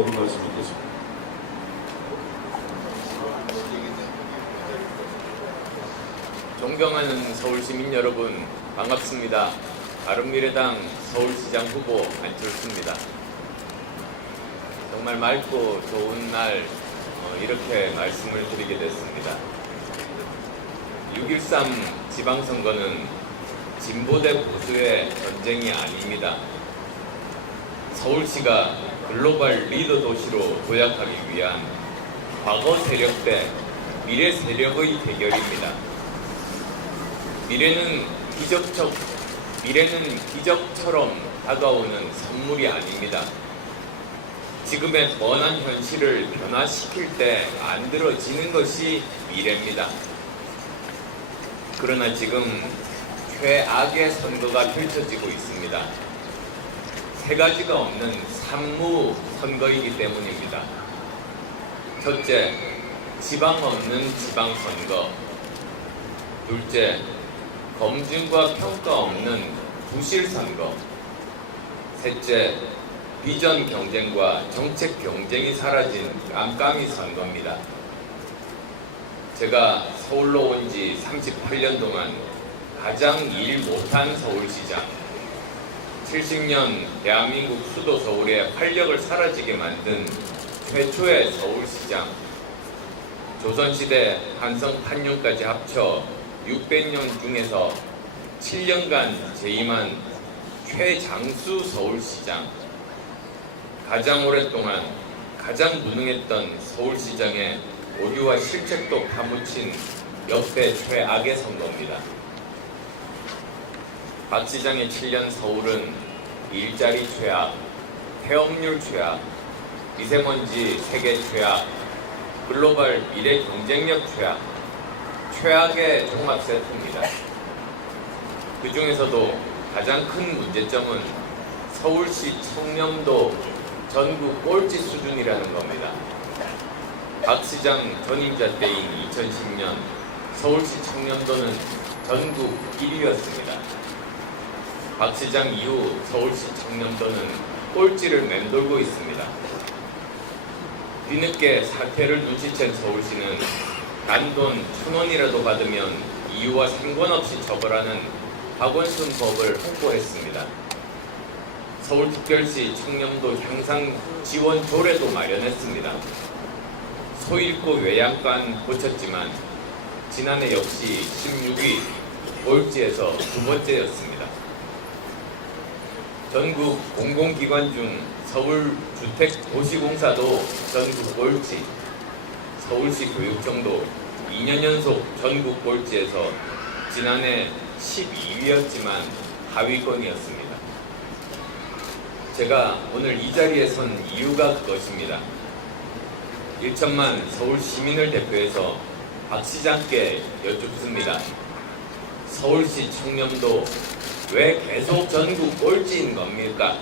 오늘 말씀 듣겠습니다. 존경하는 서울시민 여러분, 반갑습니다. 바른미래당 서울시장 후보 안철수입니다. 정말 맑고 좋은 날 이렇게 말씀을 드리게 됐습니다. 6.13 지방선거는 진보 대 보수의 전쟁이 아닙니다. 서울시가 글로벌 리더 도시로 도약하기 위한 과거 세력 대 미래 세력의 대결입니다. 미래는 기적처럼 다가오는 선물이 아닙니다. 지금의 뻔한 현실을 변화시킬 때 만들어지는 것이 미래입니다. 그러나 지금 최악의 선거가 펼쳐지고 있습니다. 세 가지가 없는 산무 선거이기 때문입니다. 첫째, 지방 없는 지방선거. 둘째, 검증과 평가 없는 부실선거. 셋째, 비전 경쟁과 정책 경쟁이 사라진 깜깜이 선거입니다. 제가 서울로 온 지 38년 동안 가장 일 못한 서울시장, 70년 대한민국 수도 서울의 활력을 사라지게 만든 최초의 서울시장, 조선시대 한성 판륜까지 합쳐 600년 중에서 7년간 재임한 최장수 서울시장, 가장 오랫동안 가장 무능했던 서울시장의 오류와 실책도 파묻힌 역대 최악의 선거입니다. 박 시장의 7년 서울은 일자리 최악, 폐업률 최악, 미세먼지 세계 최악, 글로벌 미래 경쟁력 최악, 최악의 종합 세트입니다. 그 중에서도 가장 큰 문제점은 서울시 청렴도 전국 꼴찌 수준이라는 겁니다. 박 시장 전임자 때인 2010년 서울시 청렴도는 전국 1위였습니다. 박 시장 이후 서울시 청렴도는 꼴찌를 맴돌고 있습니다. 뒤늦게 사퇴를 눈치챈 서울시는 단돈 1,000원이라도 받으면 이유와 상관없이 처벌하는 박원순 법을 홍보했습니다. 서울특별시 청렴도 향상 지원 조례도 마련했습니다. 소잃고 외양간 고쳤지만 지난해 역시 16위 꼴찌에서 두 번째였습니다. 전국 공공기관 중 서울주택도시공사도 전국 꼴찌, 서울시 교육청도 2년 연속 전국 꼴찌에서 지난해 12위였지만 하위권이었습니다. 제가 오늘 이 자리에 선 이유가 그것입니다. 1천만 서울 시민을 대표해서 박 시장께 여쭙습니다. 서울시 청렴도 왜 계속 전국 꼴찌인 겁니까?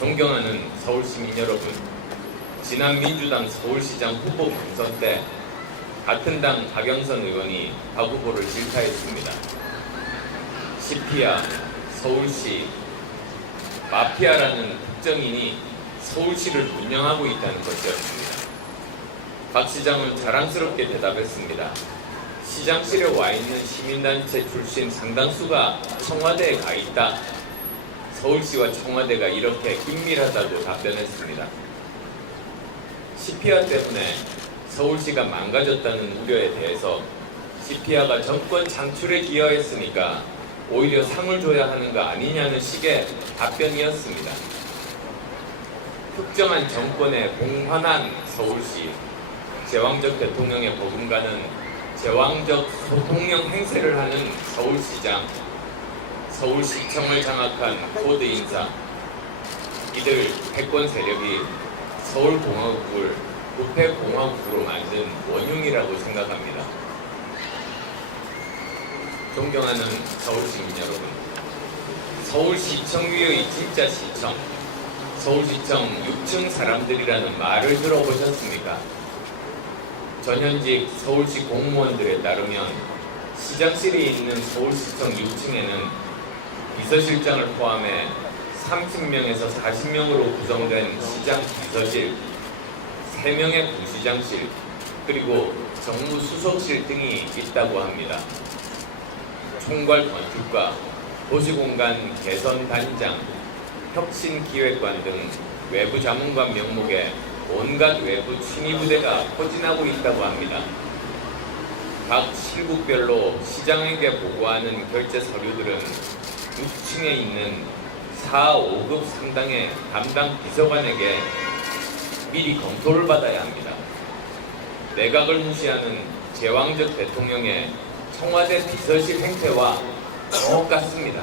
존경하는 서울 시민 여러분, 지난 민주당 서울시장 후보 경선 때 같은 당 박영선 의원이 박 후보를 질타했습니다. 시피아, 서울시, 마피아라는 특정인이 서울시를 운영하고 있다는 것이었습니다. 박 시장은 자랑스럽게 대답했습니다. 시장실에 와 있는 시민단체 출신 상당수가 청와대에 가 있다. 서울시와 청와대가 이렇게 긴밀하다고 답변했습니다. 시피아 때문에 서울시가 망가졌다는 우려에 대해서 시피아가 정권 창출에 기여했으니까 오히려 상을 줘야 하는 거 아니냐는 식의 답변이었습니다. 특정한 정권에 봉환한 서울시, 제왕적 대통령의 버금가는 제왕적 소통령 행세를 하는 서울시장, 서울시청을 장악한 코드 인사, 이들 패권 세력이 서울공화국을 부패공화국으로 만든 원흉이라고 생각합니다. 존경하는 서울시민 여러분, 서울시청위의 진짜 시청, 서울시청 6층 사람들이라는 말을 들어보셨습니까? 전현직 서울시 공무원들에 따르면 시장실에 있는 서울시청 6층에는 비서실장을 포함해 30명에서 40명으로 구성된 시장 비서실, 3명의 부시장실, 그리고 정무수석실 등이 있다고 합니다. 총괄 건축과 도시공간 개선단장, 혁신기획관 등 외부 자문관 명목의 온갖 외부 친위부대가 포진하고 있다고 합니다. 각 실국별로 시장에게 보고하는 결제 서류들은 6층에 있는 4, 5급 상당의 담당 비서관에게 미리 검토를 받아야 합니다. 내각을 무시하는 제왕적 대통령의 청와대 비서실 행태와 똑같습니다.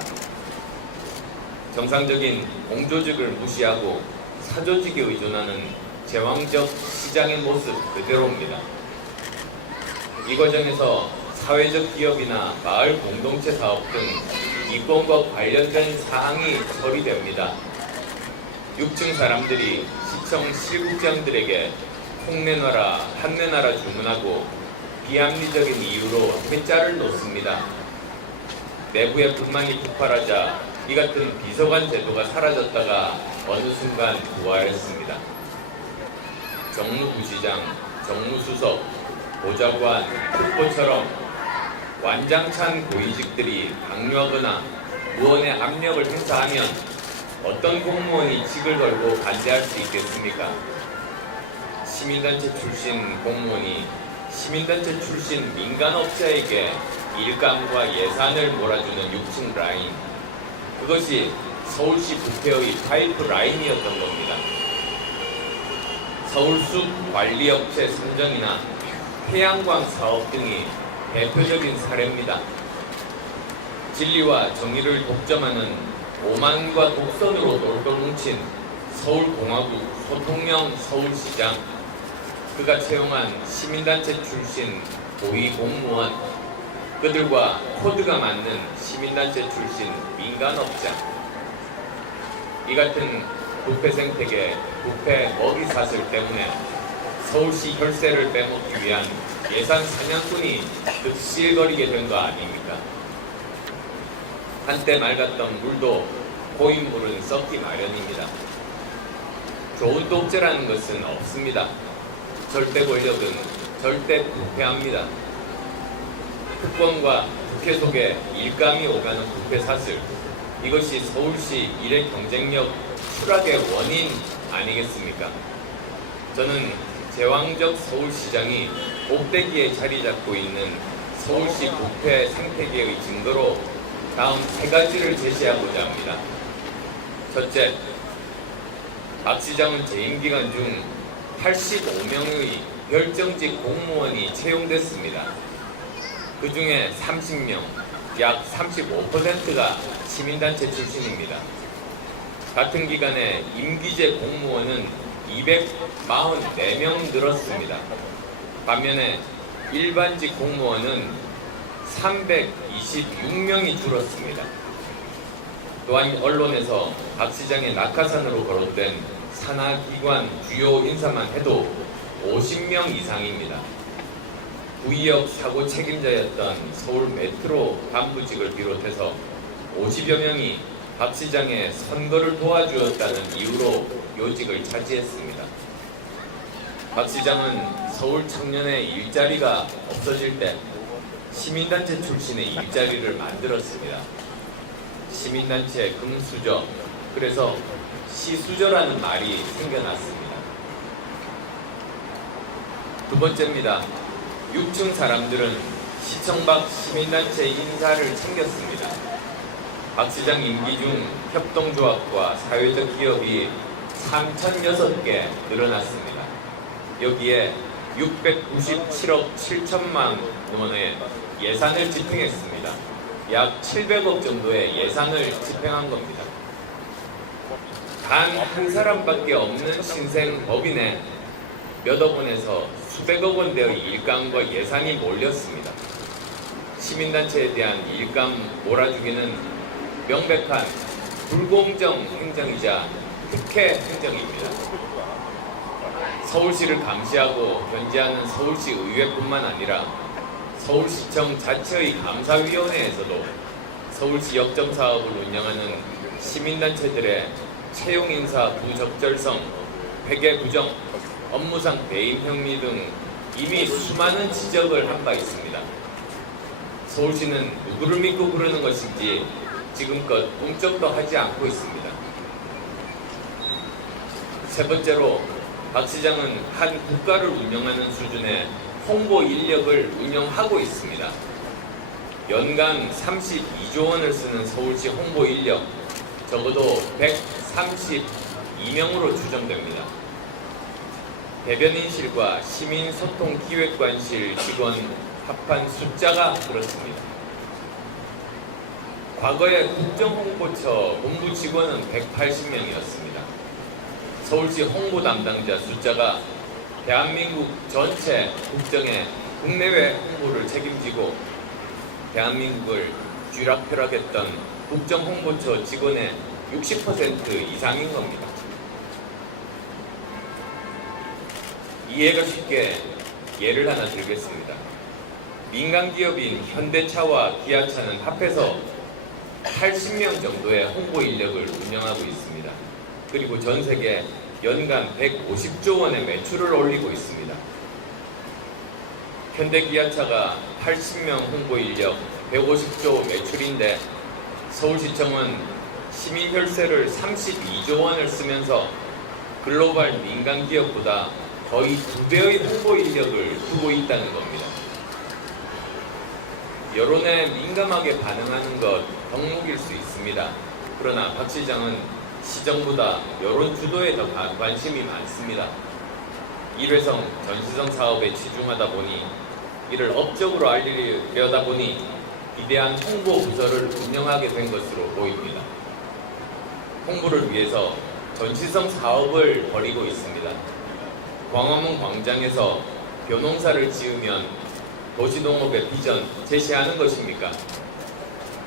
정상적인 공조직을 무시하고 사조직에 의존하는 제왕적 시장의 모습 그대로입니다. 이 과정에서 사회적 기업이나 마을 공동체 사업 등 이권과 관련된 사항이 처리됩니다. 6층 사람들이 시청 실국장들에게 콩 내놔라, 한 내놔라 주문하고 비합리적인 이유로 회자를 놓습니다. 내부의 불만이 폭발하자 이 같은 비서관 제도가 사라졌다가 어느 순간 부활했습니다. 정무부시장, 정무수석, 보좌관, 특보처럼 완장찬 고위직들이 강요하거나 무언의 압력을 행사하면 어떤 공무원이 직을 걸고 반대할 수 있겠습니까? 시민단체 출신 공무원이 시민단체 출신 민간업자에게 일감과 예산을 몰아주는 6층 라인, 그것이 서울시 부패의 파이프라인이었던 겁니다. 서울숲 관리업체 선정이나 태양광 사업 등이 대표적인 사례입니다. 진리와 정의를 독점하는 오만과 독선으로 돌돌 뭉친 서울공화국 소통령 서울시장, 그가 채용한 시민단체 출신 고위 공무원, 그들과 코드가 맞는 시민단체 출신 민간업자, 이 같은 부패 생태계, 부패 먹이사슬 때문에 서울시 혈세를 빼먹기 위한 예산 사냥꾼이 득실거리게 된 거 아닙니까? 한때 맑았던 물도 고인물은 썩기 마련입니다. 좋은 독재라는 것은 없습니다. 절대 권력은 절대 부패합니다. 특권과 국회 속에 일감이 오가는 부패 사슬, 이것이 서울시 일의 경쟁력 추락의 원인 아니겠습니까? 저는 제왕적 서울시장이 꼭대기에 자리 잡고 있는 서울시 부패 생태계의 증거로 다음 3가지를 제시하고자 합니다. 첫째, 박 시장은 재임 기간 중 85명의 결정직 공무원이 채용됐습니다. 그 중에 30명, 약 35%가 시민단체 출신입니다. 같은 기간에 임기제 공무원은 244명 늘었습니다. 반면에 일반직 공무원은 326명이 줄었습니다. 또한 언론에서 박 시장의 낙하산으로 거론된 산하기관 주요 인사만 해도 50명 이상입니다. 구의역 사고 책임자였던 서울 메트로 간부직을 비롯해서 50여 명이 박 시장의 선거를 도와주었다는 이유로 요직을 차지했습니다. 박 시장은 서울 청년의 일자리가 없어질 때 시민단체 출신의 일자리를 만들었습니다. 시민단체 금수저, 그래서 시수저라는 말이 생겨났습니다. 두 번째입니다. 6층 사람들은 시청 밖 시민단체 인사를 챙겼습니다. 박 시장 임기 중 협동조합과 사회적 기업이 3,006개 늘어났습니다. 여기에 697억 7천만 원의 예산을 집행했습니다. 약 700억 정도의 예산을 집행한 겁니다. 단 한 사람밖에 없는 신생 법인에 몇억 원에서 수백억 원대의 일감과 예산이 몰렸습니다. 시민단체에 대한 일감 몰아주기는 명백한 불공정 행정이자 특혜 행정입니다. 서울시를 감시하고 견제하는 서울시 의회뿐만 아니라 서울시청 자체의 감사위원회에서도 서울시 역점 사업을 운영하는 시민단체들의 채용인사 부적절성, 회계 부정, 업무상 배임 혐의 등 이미 수많은 지적을 한 바 있습니다. 서울시는 누구를 믿고 그러는 것인지 지금껏 꿈쩍도 하지 않고 있습니다. 세 번째로 박 시장은 한 국가를 운영하는 수준의 홍보 인력을 운영하고 있습니다. 연간 32조 원을 쓰는 서울시 홍보 인력 적어도 132명으로 추정됩니다. 대변인실과 시민소통기획관실 직원 합한 숫자가 그렇습니다. 과거에 국정홍보처 본부 직원은 180명이었습니다. 서울시 홍보 담당자 숫자가 대한민국 전체 국정의 국내외 홍보를 책임지고 대한민국을 쥐락펴락했던 국정홍보처 직원의 60% 이상인 겁니다. 이해가 쉽게 예를 하나 들겠습니다. 민간 기업인 현대차와 기아차는 합해서 80명 정도의 홍보 인력을 운영하고 있습니다. 그리고 전 세계 연간 150조 원의 매출을 올리고 있습니다. 현대기아차가 80명 홍보 인력 150조 매출인데 서울시청은 시민 혈세를 32조 원을 쓰면서 글로벌 민간 기업보다 거의 2배의 홍보 인력을 두고 있다는 겁니다. 여론에 민감하게 반응하는 것 덕목일 수 있습니다. 그러나 박 시장은 시정보다 여론 주도에 더 관심이 많습니다. 일회성 전시성 사업에 치중하다 보니 이를 업적으로 알리려다 보니 위대한 홍보 부서를 운영하게 된 것으로 보입니다. 홍보를 위해서 전시성 사업을 벌이고 있습니다. 광화문 광장에서 벼농사를 지으면 도시농업의 비전 제시하는 것입니까?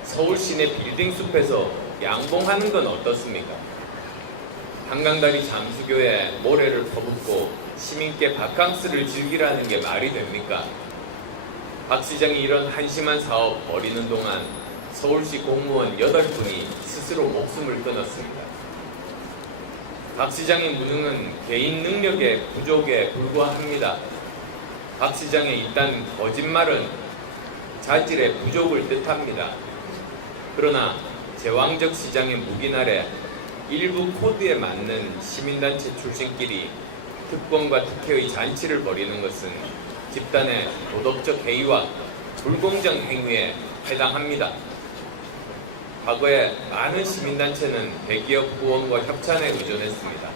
서울 시내 빌딩 숲에서 양봉하는 건 어떻습니까? 한강다리 잠수교에 모래를 퍼붓고 시민께 바캉스를 즐기라는 게 말이 됩니까? 박 시장이 이런 한심한 사업 벌이는 동안 서울시 공무원 8분이 스스로 목숨을 끊었습니다. 박 시장의 무능은 개인 능력의 부족에 불과합니다. 박 시장의 이딴 거짓말은 자질의 부족을 뜻합니다. 그러나 제왕적 시장의 묵인 아래 일부 코드에 맞는 시민단체 출신끼리 특권과 특혜의 잔치를 벌이는 것은 집단의 도덕적 해이와 불공정 행위에 해당합니다. 과거에 많은 시민단체는 대기업 후원과 협찬에 의존했습니다.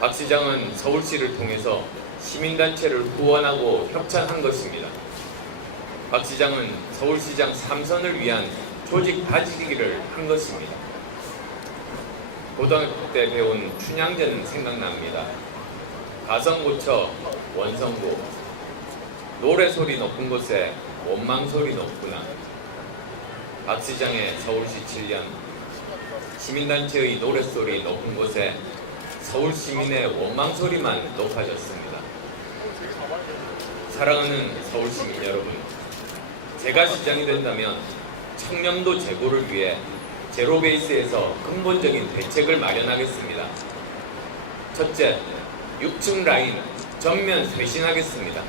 박 시장은 서울시를 통해서 시민단체를 후원하고 협찬한 것입니다. 박 시장은 서울시장 3선을 위한 조직 다지기를 한 것입니다. 고등학교 때 배운 춘향전 생각납니다. 가성고쳐 원성고, 노래소리 높은 곳에 원망소리 높구나. 박 시장의 서울시 7년, 시민단체의 노래소리 높은 곳에 서울 시민의 원망소리만 높아졌습니다. 사랑하는 서울 시민 여러분, 제가 시장이 된다면 청렴도 제고를 위해 제로베이스에서 근본적인 대책을 마련하겠습니다. 첫째, 6층 라인 전면 쇄신하겠습니다.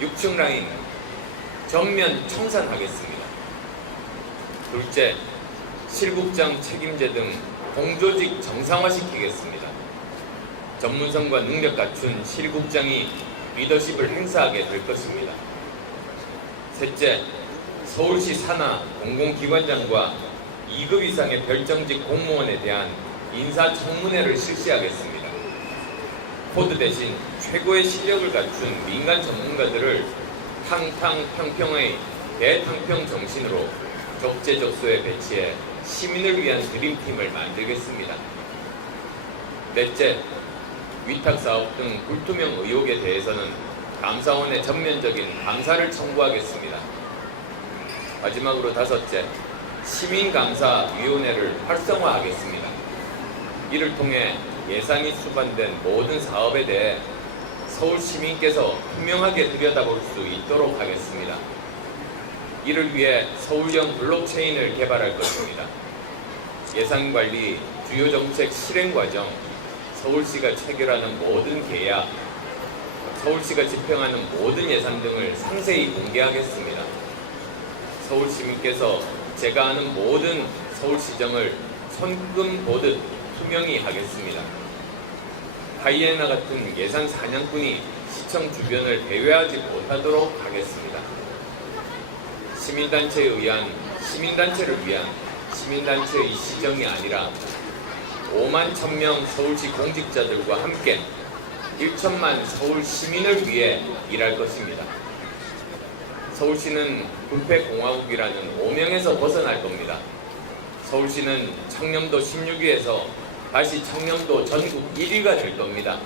6층 라인 전면 청산하겠습니다. 둘째, 실국장 책임제 등 공조직 정상화시키겠습니다. 전문성과 능력 갖춘 실국장이 리더십을 행사하게 될 것입니다. 셋째, 서울시 산하 공공기관장과 2급 이상의 별정직 공무원에 대한 인사청문회를 실시하겠습니다. 코드 대신 최고의 실력을 갖춘 민간 전문가들을 탕탕평평의 대탕평 정신으로 적재적소에 배치해 시민을 위한 드림팀을 만들겠습니다. 넷째, 위탁사업 등 불투명 의혹에 대해서는 감사원의 전면적인 감사를 청구하겠습니다. 마지막으로 다섯째, 시민감사위원회를 활성화하겠습니다. 이를 통해 예산이 수반된 모든 사업에 대해 서울 시민께서 투명하게 들여다볼 수 있도록 하겠습니다. 이를 위해 서울형 블록체인을 개발할 것입니다. 예산관리, 주요 정책 실행 과정, 서울시가 체결하는 모든 계약, 서울시가 집행하는 모든 예산 등을 상세히 공개하겠습니다. 서울시민께서 제가 하는 모든 서울시정을 손금 보듯 투명히 하겠습니다. 하이에나 같은 예산 사냥꾼이 시청 주변을 배회하지 못하도록 하겠습니다. 시민단체를 위한 시민단체의 시정이 아니라 5만 1,000명 서울시 공직자들과 함께 1천만 서울 시민을 위해 일할 것입니다. 서울시는 부패공화국이라는 오명에서 벗어날 겁니다. 서울시는 청렴도 16위에서 다시 청렴도 전국 1위가 될 겁니다.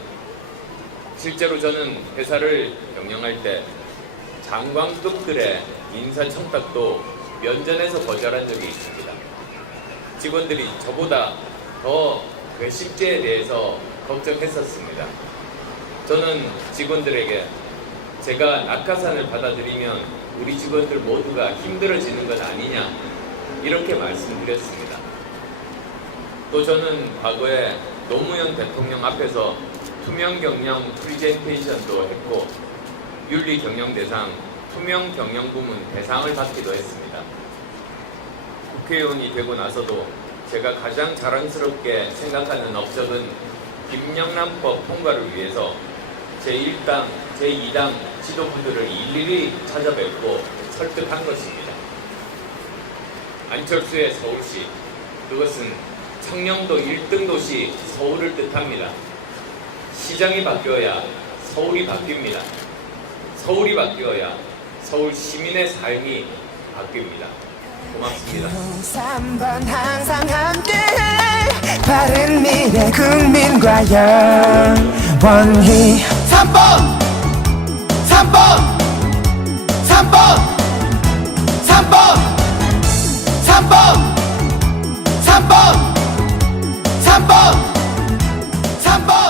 실제로 저는 회사를 경영할 때 장관급들의 인사청탁도 면전에서 거절한 적이 있습니다. 직원들이 저보다 더 궤식죄에 대해서 걱정했었습니다. 저는 직원들에게 제가 낙하산을 받아들이면 우리 직원들 모두가 힘들어지는 것 아니냐 이렇게 말씀드렸습니다. 또 저는 과거에 노무현 대통령 앞에서 투명 경영 프리젠테이션도 했고 윤리 경영대상 투명 경영 부문 대상을 받기도 했습니다. 국회의원이 되고 나서도 제가 가장 자랑스럽게 생각하는 업적은 김영란법 통과를 위해서 제1당, 제2당 지도부들을 일일이 찾아뵙고 설득한 것입니다. 안철수의 서울시, 그것은 청렴도 1등 도시 서울을 뜻합니다. 시장이 바뀌어야 서울이 바뀝니다. 서울이 바뀌어야 서울 시민의 삶이 바뀝니다. 고맙습니다. 3번 항상 함께해 바른 미래 국민과 영원히 3번 3번 3번 3번 3번 3번 3번 3번